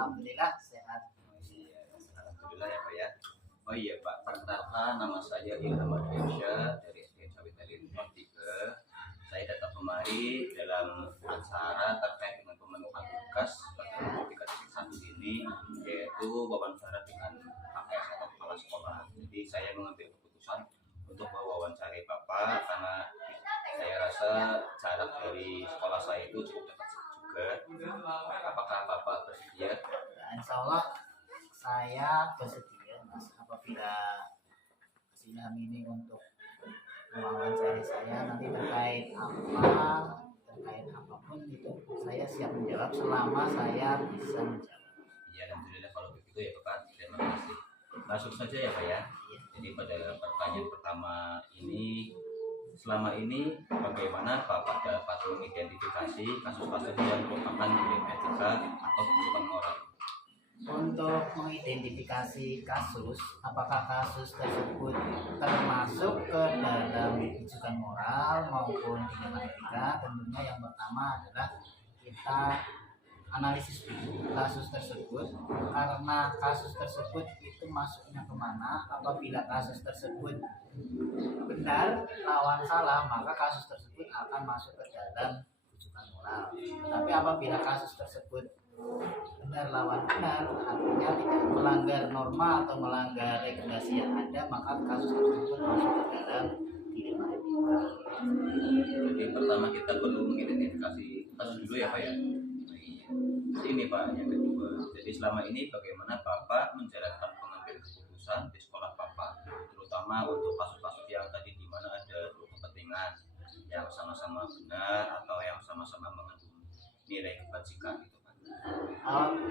Alhamdulillah sehat. Alhamdulillah ya Pak ya. Oh iya Pak, perkenalkan nama saya Ilham Adriansyah dari SDN Sawitali 03. Saya datang kemari dalam acara terkait dengan pemenuhan tugas pada aplikasi satu ini, yaitu wawancara dengan AKS atau kepala sekolah. Jadi saya mengambil keputusan untuk mewawancari Bapak karena saya rasa jarak dari sekolah saya itu cukup dekat juga. Apakah Bapak bersedia? Insya Allah saya bersedia Mas apabila Mas Ilham ini untuk mewawancari saya nanti terkait apapun itu saya siap menjawab selama saya bisa menjawab. Ya, alhamdulillah kalau begitu ya Bapak. Terima kasih. Langsung saja ya Pak ya. Jadi pada pertanyaan pertama ini, selama ini bagaimana Bapak dapat mengidentifikasi kasus-kasus yang merupakan dilema etika atau kebutuhan moral? Untuk mengidentifikasi kasus, apakah kasus tersebut termasuk ke dalam rujukan moral maupun dilema etika, tentunya yang pertama adalah kita analisis dulu kasus tersebut, karena kasus tersebut itu masuknya kemana. Apabila kasus tersebut benar lawan salah, maka kasus tersebut akan masuk ke dalam rujukan moral. Tapi apabila kasus tersebut benar lawan benar, artinya tidak melanggar norma atau melanggar regulasi yang ada, maka kasus tersebut masuk ke dalam dilema etika. Jadi pertama kita perlu mengidentifikasi kasus dulu ya Pak ya. Ini Pak yang kedua. Jadi selama ini bagaimana Bapak menjalankan pengambil keputusan di sekolah Bapak, terutama untuk kasus-kasus yang tadi di mana ada dua kepentingan yang sama-sama benar atau yang sama-sama mengandung nilai kebajikan gitu Pak.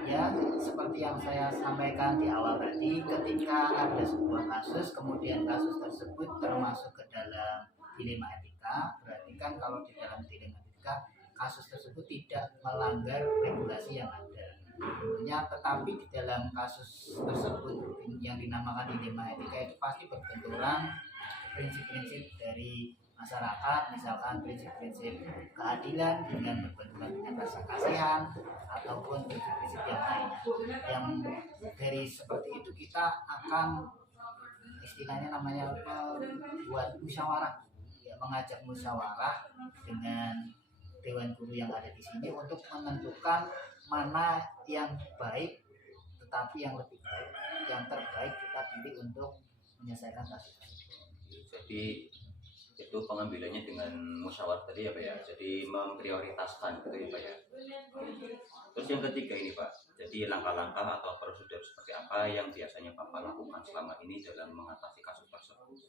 Ya, seperti yang saya sampaikan di awal tadi, ketika ada sebuah kasus, kemudian kasus tersebut termasuk ke dalam dilema etika, berarti kan kalau di dalam dilema etika, kasus tersebut tidak melanggar regulasi yang ada. Tentunya, tetapi di dalam kasus tersebut yang dinamakan dilema etika itu pasti berbenturan prinsip-prinsip dari masyarakat, misalkan prinsip-prinsip keadilan dengan berbenturan dengan rasa kasihan ataupun prinsip-prinsip yang lain. Yang dari seperti itu kita akan istilahnya namanya membuat musyawarah, ya, mengajak musyawarah dengan dewan guru yang ada di sini untuk menentukan mana yang baik, tetapi yang lebih baik, yang terbaik kita pilih untuk menyelesaikan kasus. Jadi itu pengambilannya dengan musyawarah tadi ya Pak ya. Jadi memprioritaskan gitu ya Pak ya. Terus yang ketiga ini Pak, jadi langkah-langkah atau prosedur seperti apa yang biasanya Bapak lakukan selama ini dalam mengatasi kasus tersebut?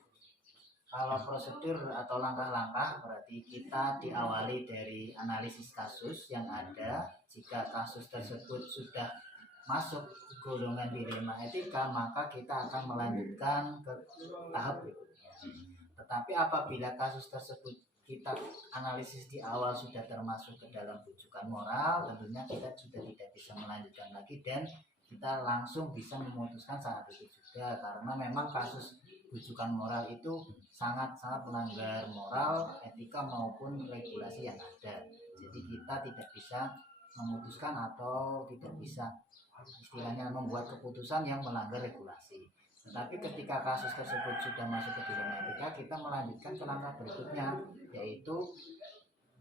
Kalau prosedur atau langkah-langkah berarti kita diawali dari analisis kasus yang ada. Jika kasus tersebut sudah masuk golongan dilema etika, maka kita akan melanjutkan ke tahap berikutnya. Tetapi apabila kasus tersebut kita analisis di awal sudah termasuk ke dalam rujukan moral, tentunya kita sudah tidak bisa melanjutkan lagi dan kita langsung bisa memutuskan saat itu juga, karena memang kasus rujukan moral itu sangat-sangat melanggar moral, etika maupun regulasi yang ada. Jadi kita tidak bisa memutuskan atau tidak bisa istilahnya membuat keputusan yang melanggar regulasi. Tetapi ketika kasus tersebut sudah masuk ke dilema etika, kita melanjutkan ke langkah berikutnya, yaitu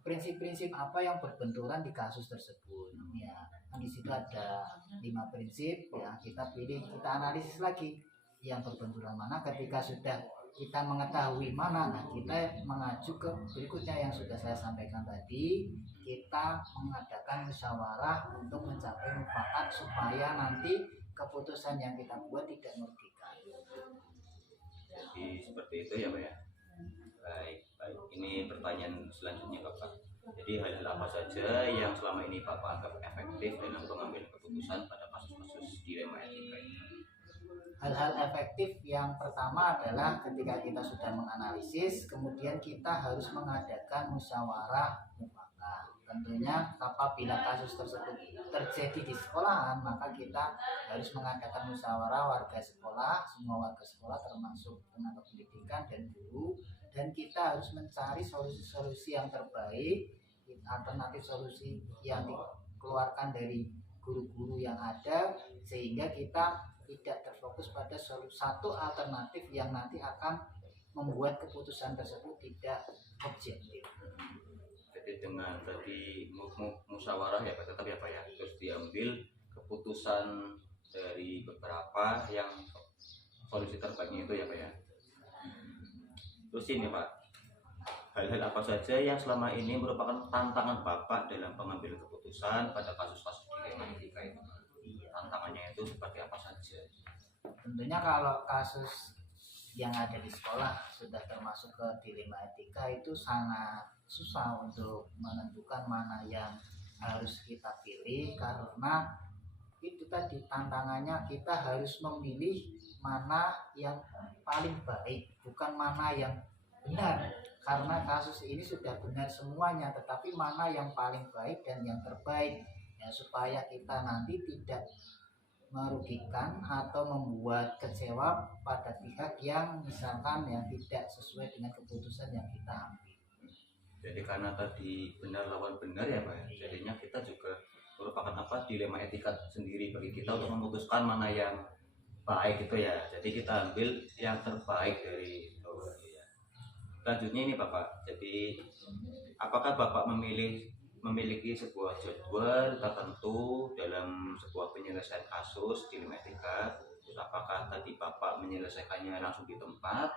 prinsip-prinsip apa yang berbenturan di kasus tersebut. Ya, di situ ada 5 prinsip, ya kita pilih, kita analisis lagi yang berbenturan mana. Ketika sudah kita mengetahui mana, nah kita mengacu ke berikutnya yang sudah saya sampaikan tadi, kita mengadakan musyawarah untuk mencapai mufakat supaya nanti keputusan yang kita buat tidak merugikan. Jadi seperti itu ya Pak ya. Baik. Ini pertanyaan selanjutnya Bapak. Jadi hal-hal apa saja yang selama ini Bapak anggap efektif dalam pengambilan keputusan pada kasus-kasus dilema etika ini? Hal-hal efektif yang pertama adalah ketika kita sudah menganalisis, kemudian kita harus mengadakan musyawarah mufakat. Tentunya apabila kasus tersebut terjadi di sekolahan, maka kita harus mengadakan musyawarah warga sekolah, semua warga sekolah termasuk tenaga pendidikan dan guru, dan kita harus mencari solusi-solusi yang terbaik, alternatif solusi yang dikeluarkan dari guru-guru yang ada, sehingga kita tidak terfokus pada satu alternatif yang nanti akan membuat keputusan tersebut tidak objektif. Jadi dengan tadi musyawarah ya Pak, tetap ya Pak ya, terus diambil keputusan dari beberapa yang solusi terbaiknya itu ya Pak ya. Terus ini Pak, hal-hal apa saja yang selama ini merupakan tantangan Bapak dalam pengambilan keputusan pada kasus-kasus dilema etika itu? Tantangannya itu seperti apa saja? Tentunya kalau kasus yang ada di sekolah sudah termasuk ke dilema etika, itu sangat susah untuk menentukan mana yang harus kita pilih, karena itu tadi tantangannya kita harus memilih mana yang paling baik, bukan mana yang benar, karena kasus ini sudah benar semuanya, tetapi mana yang paling baik dan yang terbaik ya, supaya kita nanti tidak merugikan atau membuat kecewa pada pihak yang misalkan yang tidak sesuai dengan keputusan yang kita ambil. Jadi karena tadi benar lawan benar ya Pak ya, jadinya kita juga merupakan dilema etika sendiri bagi kita untuk memutuskan mana yang baik itu ya. Jadi kita ambil yang terbaik dari ya. Selanjutnya ini Bapak, jadi apakah Bapak memiliki sebuah jadwal tertentu dalam sebuah penyelesaian kasus dilema etika? Terus apakah tadi Bapak menyelesaikannya langsung di tempat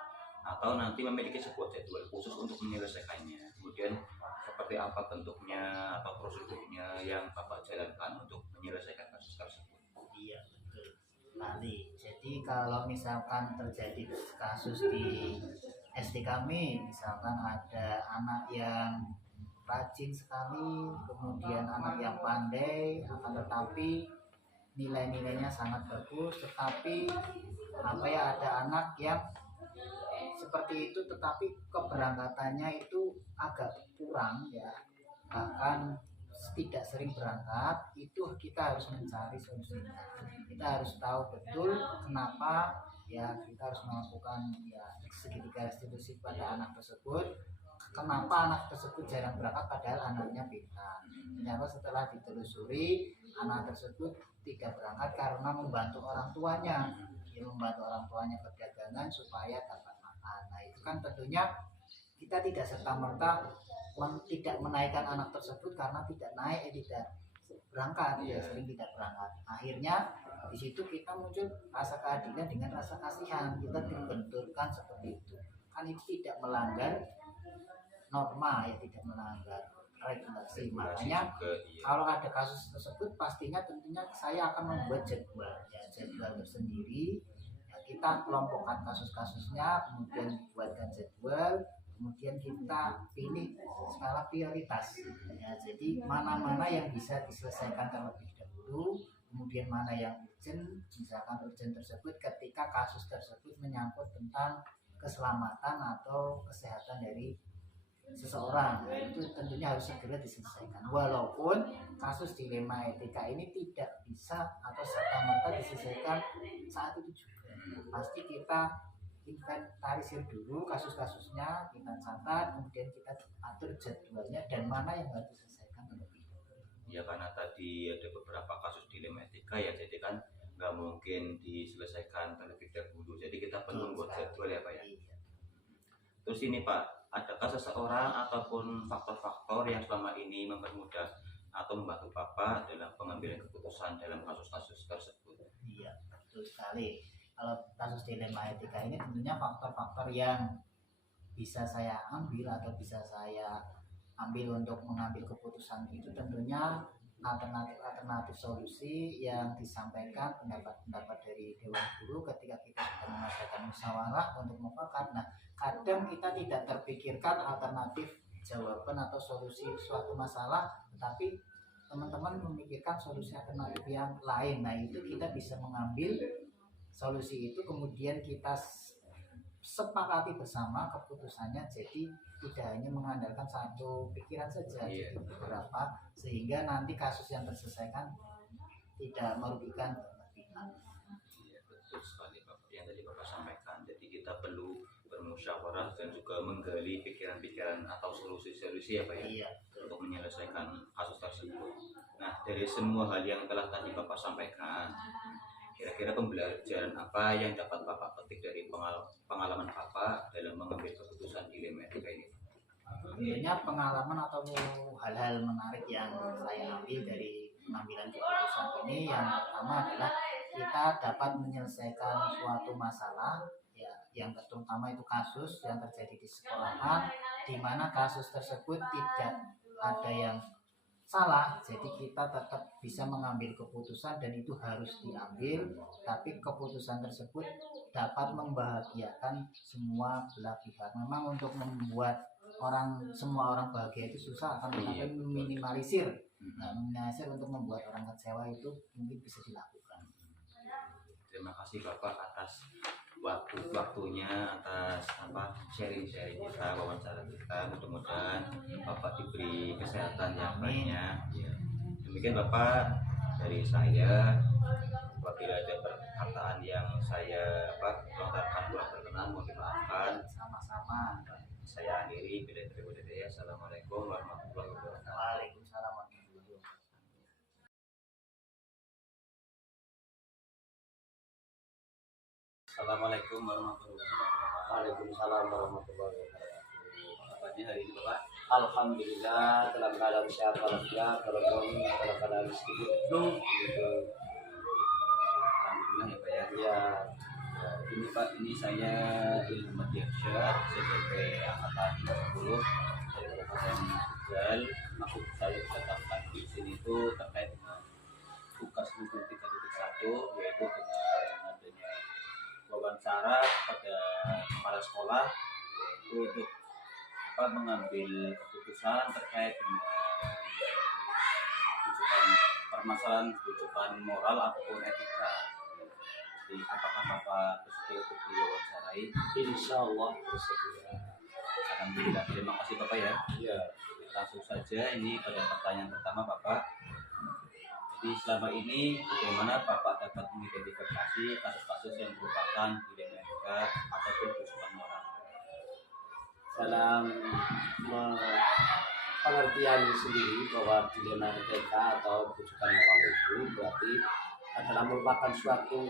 atau nanti memiliki sebuah jadwal khusus untuk menyelesaikannya? Kemudian seperti apa bentuknya atau prosedurnya yang Bapak jalankan untuk menyelesaikan kasus tersebut? Iya, betul sekali. Jadi kalau misalkan terjadi kasus di SD kami, misalkan ada anak yang rajin sekali, kemudian anak yang pandai, akan tetapi nilai-nilainya sangat bagus, tetapi ada anak yang seperti itu tetapi keberangkatannya itu agak kurang ya, bahkan tidak sering berangkat, itu kita harus mencari solusinya. Kita harus tahu betul kenapa ya, kita harus melakukan ya segitiga restitusi pada anak tersebut. Kenapa anak tersebut jarang berangkat padahal anaknya pintar? Ternyata setelah ditelusuri, anak tersebut tidak berangkat karena membantu orang tuanya, membantu orang tuanya perdagangan supaya dapat makan. Nah itu kan tentunya kita tidak serta-merta tidak menaikkan anak tersebut karena tidak berangkat, ya sering tidak berangkat. Akhirnya di situ kita muncul rasa keadilan dengan rasa kasihan, kita dibenturkan seperti itu. Kan itu tidak melanggar norma ya, tidak melanggar regulasi. Makanya kalau ada kasus tersebut pastinya tentunya saya akan membuat jadwal tersendiri ya, kita kelompokkan kasusnya, kemudian buatkan jadwal, kemudian kita pilih skala prioritas ya, jadi mana-mana yang bisa diselesaikan terlebih dahulu, kemudian mana yang urgent. Misalkan urgent tersebut ketika kasus tersebut menyangkut tentang keselamatan atau kesehatan dari seseorang, itu tentunya harus segera diselesaikan. Walaupun kasus dilema etika ini tidak bisa atau serta-merta diselesaikan saat itu juga, pasti kita inventarisir dulu kasus-kasusnya, kita catat, kemudian kita atur jadwalnya dan mana yang harus diselesaikan terlebih dahulu. Ya karena tadi ada beberapa kasus dilema etika ya, jadi kan nggak mungkin diselesaikan terlebih dahulu, jadi kita perlu buat jadwal ya Pak ya. Terus ini Pak, adakah seseorang ataupun faktor-faktor yang selama ini mempermudah atau membantu Bapak dalam pengambilan keputusan dalam kasus-kasus tersebut? Iya, betul sekali. Kalau kasus dilema etika ini tentunya faktor-faktor yang bisa saya ambil atau bisa saya ambil untuk mengambil keputusan itu tentunya alternatif solusi yang disampaikan, pendapat dari Dewan Guru ketika kita sudah mengadakan musyawarah untuk mufakat. Nah, kadang kita tidak terpikirkan alternatif jawaban atau solusi suatu masalah, tetapi teman-teman memikirkan solusi alternatif yang lain. Nah, itu kita bisa mengambil solusi itu, kemudian kita sepakati bersama keputusannya, jadi tidak hanya mengandalkan satu pikiran saja, jadi beberapa, sehingga nanti kasus yang terselesaikan tidak merugikan pihak. Iya betul sekali Bapak, yang tadi Bapak sampaikan. Jadi kita perlu bermusyawarah dan juga menggali pikiran-pikiran atau solusi-solusi ya Pak ya, Iya, untuk menyelesaikan kasus tersebut. Nah, dari semua hal yang telah tadi Bapak sampaikan, kira-kira pembelajaran apa yang dapat Bapak petik dari pengalaman Bapak dalam mengambil keputusan dilema etika ini? Tentunya pengalaman atau hal-hal menarik yang saya ambil dari pengambilan keputusan ini, yang pertama adalah kita dapat menyelesaikan suatu masalah ya, yang terutama itu kasus yang terjadi di sekolahan, di mana kasus tersebut tidak ada yang salah, jadi kita tetap bisa mengambil keputusan dan itu harus diambil, tapi keputusan tersebut dapat membahagiakan semua belah pihak. Memang untuk membuat semua orang bahagia itu susah, akan tetapi meminimalisir untuk membuat orang kecewa itu mungkin bisa dilakukan. Terima kasih Bapak atas waktunya, atas sharing-sharing kita, wawancara kita. Mudah-mudahan Bapak diberi kesehatan yang banyak. Ya. Demikian Bapak dari saya. Apabila ada perkataan yang saya lontarkan kurang berkenan, mohon dimaafkan. Sama-sama. Saya akhiri. Assalamualaikum warahmatullahi wabarakatuh. Waalaikumsalam. Assalamualaikum warahmatullahi wabarakatuh. Waalaikumsalam warahmatullahi wabarakatuh. Apa aja hari ini Bapak? Alhamdulillah dalam keadaan sehat walafiat, walaupun dalam keadaan sedikit flu gitu. Alhamdulillah ya Pak ya. Ya, Ini Pak, ini saya Ilham Diansyah sebagai angkatan 10 dari Kabupaten Tegal. Maksud saya datangkan di sini itu terkait dengan tugas hukum 3.1, yaitu dengan adanya wawancara pada kepala sekolah untuk mengambil keputusan terkait dengan rujukan moral ataupun etika. Jadi apakah Bapak bersedia untuk diwawancarai? insya Allah bersedia. Alhamdulillah, terima kasih Bapak ya. Ya, Langsung saja ini pada pertanyaan pertama Bapak. Jadi selama ini bagaimana Bapak dapat mengidentifikasi kasus-kasus yang merupakan dilema etika ataupun rujukan moral? dalam pengertian sendiri bahwa dilema etika atau rujukan moral itu berarti adalah merupakan suatu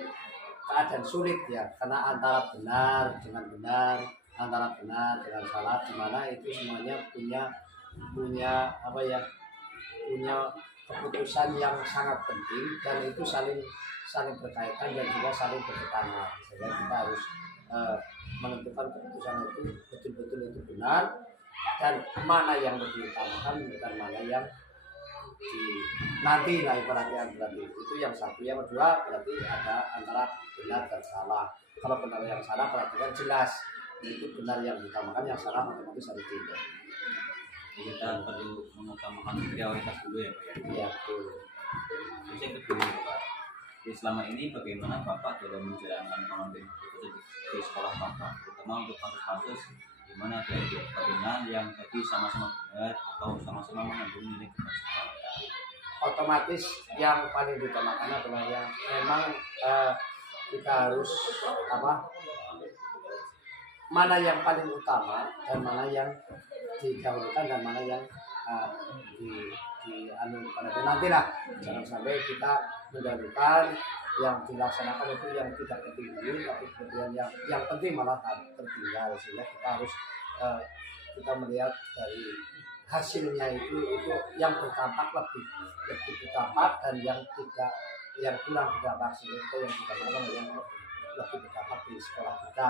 keadaan sulit ya, karena antara benar dengan benar, antara benar dengan salah, di mana itu semuanya punya keputusan yang sangat penting dan itu saling berkaitan dan juga saling bertentangan, sehingga kita harus menentukan keputusan itu betul-betul itu benar dan mana yang lebih utamakan bukan mana yang nanti lah ibaratnya. Berarti itu yang satu. Yang kedua berarti ada antara benar dan salah. Kalau benar yang salah berarti kan jelas itu benar yang diutamakan, yang salah otomatis harus tidak. Kita perlu mengutamakan prioritas dulu ya Pak ya. Iya betul. Terus yang kedua Pak, jadi selama ini bagaimana Bapak dalam menjalankan pengambilan keputusan di sekolah Bapak, terutama untuk kasus-kasus di mana ada perbedaan yang tadi sama-sama benar atau sama-sama mengandung nilai kebajikan? Otomatis yang paling diutamakan adalah yang memang kita harus mana yang paling utama dan mana yang didahulukan dan mana yang nanti lah, jangan sampai kita mendahulukan yang dilaksanakan itu yang tidak penting dulu, tapi kemudian yang penting malah tertinggal, sehingga kita harus kita melihat dari hasilnya itu yang berdampak lebih berdampak dan yang kurang berdampak, sehingga kita yang berdampak yang lebih berdampak di sekolah kita.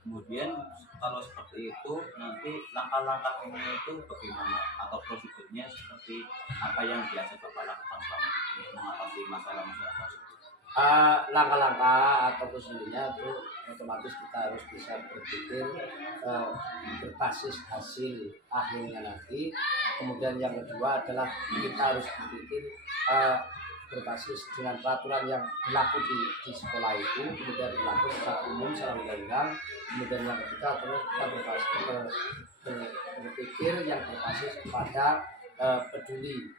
Kemudian kalau seperti itu nanti langkah-langkahnya itu bagaimana atau prosedurnya seperti apa yang biasa Bapak lakukan selama ini mengatasi masalah-masalah tersebut? Langkah-langkah atau prosedurnya itu otomatis kita harus bisa berpikir berbasis hasil akhirnya nanti. Kemudian yang kedua adalah kita harus berpikir berbasis dengan peraturan yang berlaku di sekolah itu, kemudian berlaku secara umum, secara undang-undang. Kemudian yang ketiga terus kita berpikir yang berbasis pada peduli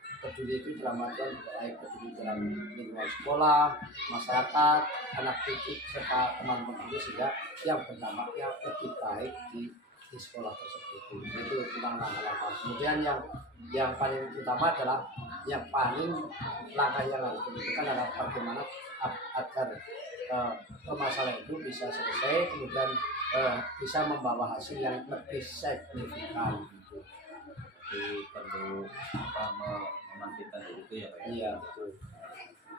itu dalam artian baik peduli dalam lingkungan sekolah, masyarakat, anak didik serta teman-teman itu, sehingga yang berdampaknya lebih baik di di sekolah tersebut. Itu tentang langkah-langkah. Kemudian yang paling utama adalah yang paling langkah yang harus dilakukan adalah bagaimana agar permasalahan itu bisa selesai, kemudian bisa membawa hasil yang lebih signifikan. Jadi perlu memastikan itu ya Pak ya. Iya betul.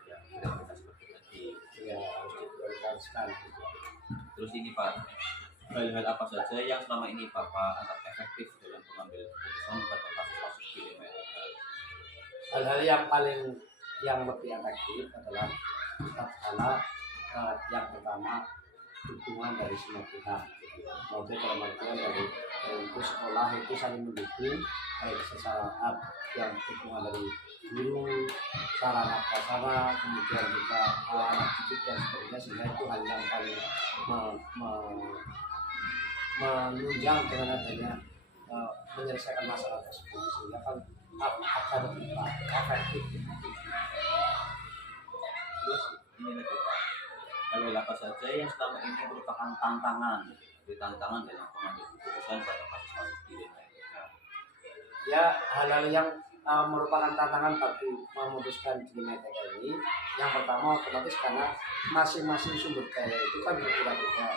Ya, kita seperti tadi. Ya harus diprioritaskan. Terus ini Pak, hal-hal apa saja yang selama ini Bapak anggap efektif dalam mengambil keputusan pada kasus-kasus di MLK? Hal-hal yang lebih efektif adalah tatkala yang pertama dukungan dari semua pihak, maupun dalam artian dari itu sekolah itu saling mendukung, baik secara yang dukungan dari guru, sarana prasarana, kemudian juga anak didik dan sebagainya, sehingga itu hal yang paling menunjang dengan adanya menyelesaikan masalah tersebut, sehingga kan akan lebih efektif. Terus ini lagi Pak, hal apa saja yang selama ini merupakan tantangan dalam mengambil keputusan pada kasus-kasus di MLK? Ya, hal-hal yang merupakan tantangan bagi memutuskan dilema etika ini, yang pertama otomatis karena masing-masing sumber daya itu kan berbeda-beda,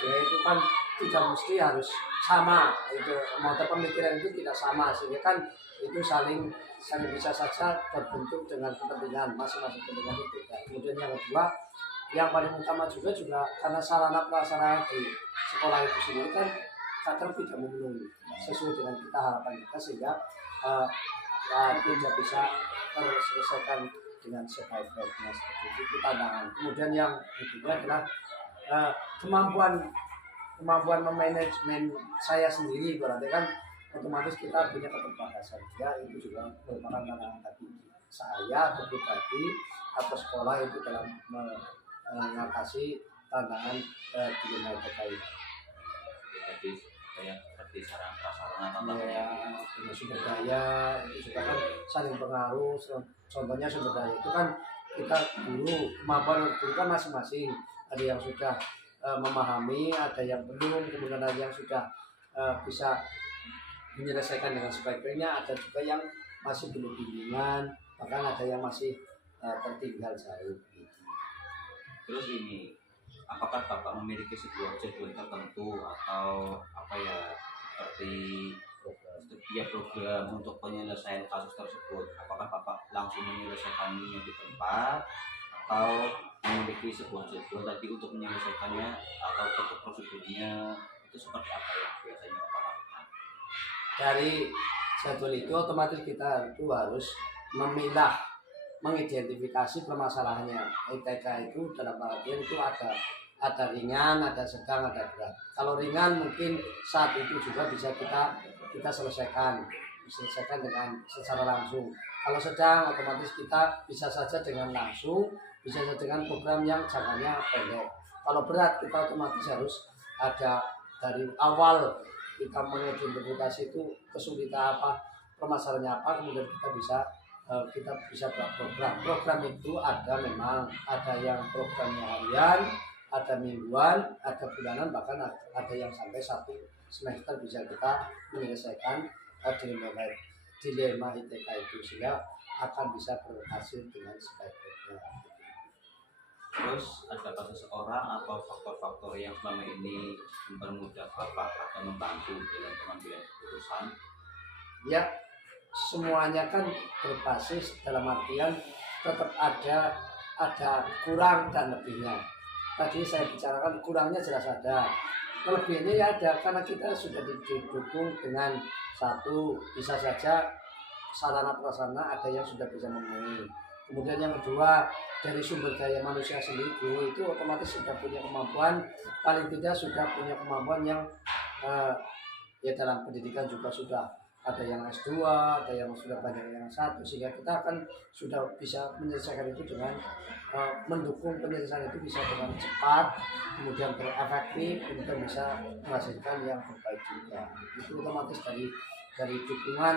sehingga itu kan tidak mesti harus sama, itu motor pemikiran itu tidak sama, sehingga kan itu saling bisa saja terbentuk dengan kepentingan masing-masing, kepentingan itu beda. Kemudian yang kedua, yang paling utama juga karena sarana prasarana di sekolah itu sendiri kan kadang tidak memenuhi sesuai dengan kita harapan kita, sehingga tidak bisa terselesaikan dengan sebaik-baiknya. Seperti itu tantangan. Kemudian yang kedua adalah kemampuan memanajemen saya sendiri, berarti kan otomatis kita punya keterbatasan. Ya, itu juga merupakan tantangan bagi saya atau pribadi atau sekolah itu dalam mengatasi tantangan dilema terkait. Jadi kayak seperti sarana prasarana contohnya. Ya, dengan sumber daya itu juga kan saling pengaruh. Contohnya sumber daya itu kan kita kemampuan guru kan masing-masing. Ada yang sudah memahami, ada yang belum, kemudian ada yang sudah bisa menyelesaikan dengan sebaik-baiknya, ada juga yang masih belum bimbingan, bahkan ada yang masih tertinggal jauh. Terus ini, apakah Bapak memiliki sebuah jadwal tertentu atau apa ya, seperti program untuk penyelesaian kasus tersebut? Apakah Bapak langsung menyelesaikannya di tempat atau memiliki sebuah jadwal tadi untuk menyelesaikannya, atau bentuk prosedurnya itu seperti apa yang biasanya Bapak lakukan? Dari jadwal itu otomatis kita itu harus mengidentifikasi permasalahannya. ITK itu dalam artian itu ada ringan, ada sedang, ada berat. Kalau ringan mungkin saat itu juga bisa kita selesaikan dengan secara langsung. Kalau sedang otomatis kita bisa saja dengan langsung, bisa saja dengan program yang jangkanya pendek. Kalau berat kita otomatis harus ada dari awal kita mengidentifikasi itu kesulitan apa, permasalahannya apa, kemudian kita bisa buat program itu memang ada yang programnya harian, ada mingguan, ada bulanan, bahkan ada yang sampai 1 semester bisa kita menyelesaikan dilema ITK itu, sehingga akan bisa berhasil dengan sebaik-baiknya. Terus adakah seseorang atau faktor-faktor yang selama ini mempermudah Bapak atau membantu dalam pengambilan keputusan? Ya, semuanya kan berbasis dalam artian tetap ada kurang dan lebihnya. Tadi saya bicarakan kurangnya jelas ada, lebihnya ya ada, karena kita sudah didukung dengan satu, bisa saja sarana prasarana ada yang sudah bisa memenuhi. Kemudian yang kedua, dari sumber daya manusia sendiri, guru itu otomatis sudah punya kemampuan, paling tidak sudah punya kemampuan yang ya dalam pendidikan juga sudah ada yang S2, ada yang sudah banyak yang S1, sehingga kita akan sudah bisa menyelesaikan itu dengan mendukung penyelesaian itu bisa dengan cepat, kemudian berefektif, kemudian bisa menghasilkan yang terbaik juga. Itu otomatis dari dukungan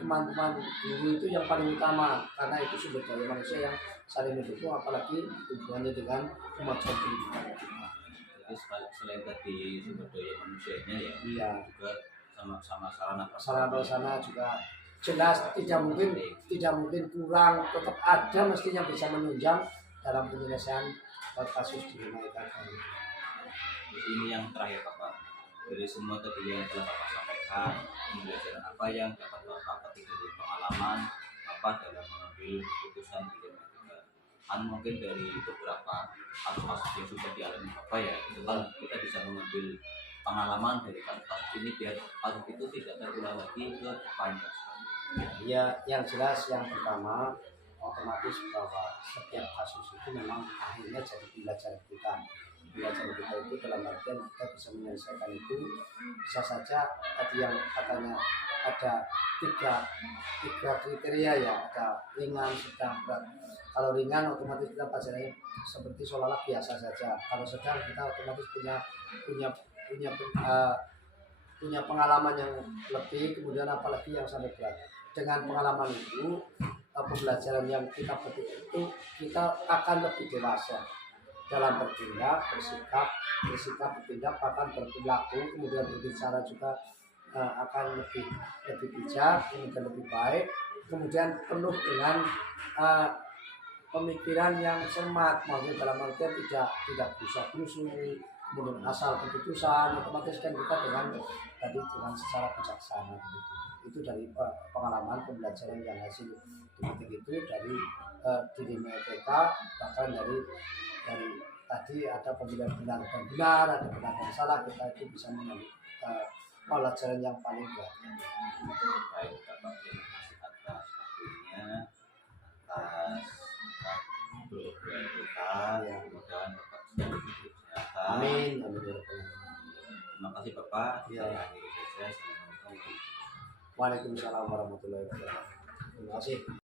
teman-teman guru itu yang paling utama, karena itu sumber daya manusia yang saling mendukung, apalagi hubungannya dengan kemajuan pendidikan kita. Jadi selain tadi sumber daya manusianya ya, Iya. juga sama sarana Sarana juga jelas tidak mungkin kurang, tetap ada mestinya bisa menunjang dalam penyelesaian kasus di rumah ibadah. Ini yang terakhir Bapak, dari semua tadi yang telah Bapak sampaikan, pembelajaran apa yang dapat Bapak petik dari pengalaman Bapak dalam mengambil keputusan di rumah ibadah? Kan mungkin dari beberapa kasus-kasus yang sudah dialami Bapak ya, itu kan kita bisa mengambil pengalaman dari kasus ini biar kasus itu tidak terulang lagi ke depannya. Ya, yang jelas yang pertama otomatis bahwa setiap kasus itu memang akhirnya jadi pembelajaran kita. Pembelajaran kita itu dalam artian kita bisa menyelesaikan itu, bisa saja tadi yang katanya ada tiga kriteria ya, ada ringan, sedang, berat. Kalau ringan otomatis kita pelajari seperti seolah-olah biasa saja. Kalau sedang kita otomatis punya pengalaman yang lebih, kemudian apalagi yang sampai berat. Dengan pengalaman itu, pembelajaran yang kita petik itu, kita akan lebih dewasa dalam bertindak, bersikap, bertindak, bahkan berperilaku, kemudian berbicara juga akan lebih bijak, kemudian lebih baik, kemudian penuh dengan pemikiran yang cermat, maksudnya dalam artian tidak berusaha-berusuh, kemudian asal keputusan, otomatis kan kita dengan secara bijaksana begitu. Itu dari pengalaman pembelajaran yang hasil dipetik itu dari diri mereka, bahkan dari tadi ada pemilihan benar dan benar, ada benar dan salah, kita itu bisa mengambil pelajaran yang paling berat. Baik Bapak, terima kasih atas waktunya, atas doa kita, mudah-mudahan Bapak selalu diberi kesehatan. Amin. Terima kasih Bapak. Ya. Saya akhiri saja. Assalamualaikum. Waalaikumsalam warahmatullahi wabarakatuh. Terima kasih.